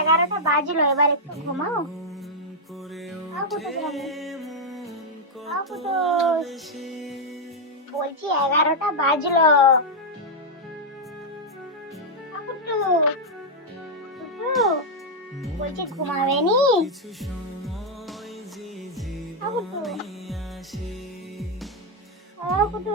এগারোটা বাজলো এবার একটু ঘুমাও বলছি এগারোটা বাজলো বলছি ঘুমাবে নি ও কুটু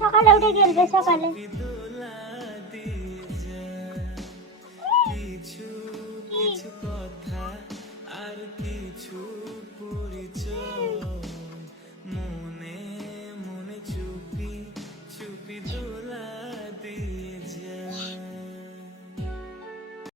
সকালে উঠে খেলবে সকালে